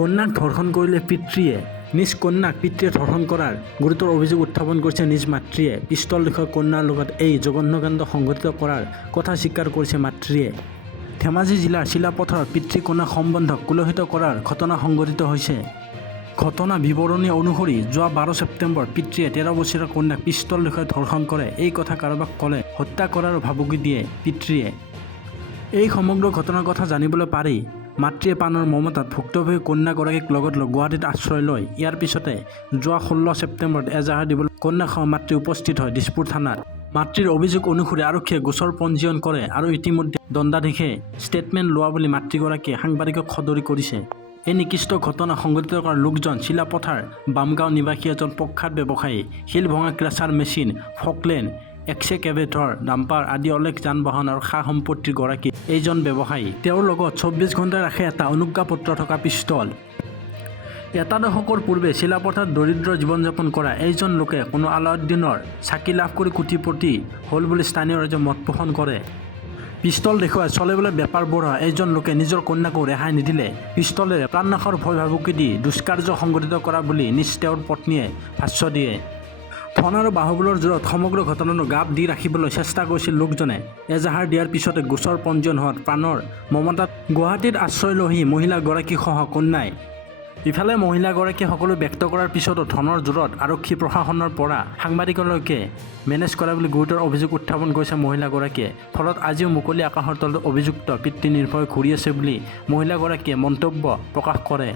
কন্যাক ধৰ্ষণ কৰিলে পিতৃয়ে নিজ কন্যাক পিতৃয়ে ধৰ্ষণ কৰাৰ গুৰুতৰ অভিযোগ উত্থাপন কৰিছে নিজ মাতৃয়ে। পিষ্টল দেখুৱাই কন্যাৰ লগত এই জঘন্যকাণ্ড সংঘটিত কৰাৰ কথা স্বীকাৰ কৰিছে মাতৃয়ে। ধেমাজি জিলাৰ চিলাপথাৰত পিতৃ কন্যা সম্বন্ধক কুলসিত কৰাৰ ঘটনা সংঘটিত হৈছে। ঘটনা বিৱৰণী অনুসৰি যোৱা 12 ছেপ্টেম্বৰ পিতৃয়ে 13 বছৰীয়া কন্যাক পিষ্টল দেখুৱাই ধৰ্ষণ কৰে। এই কথা কাৰোবাক ক'লে হত্যা কৰাৰ ভাবুকি দিয়ে পিতৃয়ে। এই সমগ্ৰ ঘটনাৰ কথা জানিবলৈ পাৰি মাতৃয়ে প্ৰাণৰ মমতাত ভুক্তভোগী কন্যাগৰাকীক লগত লৈ গুৱাহাটীত আশ্ৰয় লয়। ইয়াৰ পিছতে যোৱা 16 ছেপ্টেম্বৰত এজাহাৰ দিবলৈ কন্যাসহ মাতৃ উপস্থিত হয় দিছপুৰ থানাত। মাতৃৰ অভিযোগ অনুসৰি আৰক্ষীয়ে গোচৰ পঞ্জীয়ন কৰে আৰু ইতিমধ্যে দণ্ডাধীশে ষ্টেটমেণ্ট লোৱা বুলি মাতৃগৰাকীয়ে সাংবাদিকক সদৰি কৰিছে। এই নিকৃষ্ট ঘটনা সংঘটিত কৰা লোকজন চিলাপথাৰ বামগাঁও নিবাসী এজন প্ৰখ্যাত ব্যৱসায়ী। শিল ভঙা crusher machine, Poclain, excavator, dumper আদি অলেখ যান বাহন আৰু সা সম্পত্তিৰ গৰাকী এইজন ব্যৱসায়ী। তেওঁৰ লগত 24 ঘণ্টা ৰাখে এটা অনুজ্ঞাপত্ৰ থকা পিষ্টল। এটা দশকৰ পূৰ্বে চিলাপথাৰত দৰিদ্ৰ জীৱন যাপন কৰা এইজন লোকে কোনো আলাউদ্দিনৰ চাকি লাভ কৰি কোটিপতি হ'ল বুলি স্থানীয় ৰাইজে মত পোষণ কৰে। পিষ্টল দেখুৱাই চলিবলৈ বেপাৰ বঢ়োৱা এইজন লোকে নিজৰ কন্যাকো ৰেহাই নিদিলে। পিষ্টলেৰে প্ৰাণনাশৰ ভয় ভাবুকি দি দুষ্কাৰ্য সংঘটিত কৰা বুলি নিজ তেওঁৰ পত্নীয়ে ভাষ্য দিয়ে। ধন আৰু বাহুবলৰ জোৰত সমগ্ৰ ঘটনাটো গাপ দি ৰাখিবলৈ চেষ্টা কৰিছিল লোকজনে। এজাহাৰ দিয়াৰ পিছতে গোচৰ পঞ্জীয়ন হোৱাত প্ৰাণৰ মমতাত গুৱাহাটীত আশ্ৰয় লয়হি মহিলাগৰাকীসহ কন্যাই। ইফালে মহিলাগৰাকীয়ে সকলো ব্যক্ত কৰাৰ পিছতো ধনৰ জোৰত আৰক্ষী প্ৰশাসনৰ পৰা সাংবাদিকলৈকে মেনেজ কৰা বুলি গুৰুতৰ অভিযোগ উত্থাপন কৰিছে মহিলাগৰাকীয়ে। ফলত আজিও মুকলি আকাশৰ তলত অভিযুক্ত পিতৃ নিৰ্ভয় ঘূৰি আছে বুলি মহিলাগৰাকীয়ে মন্তব্য প্ৰকাশ কৰে।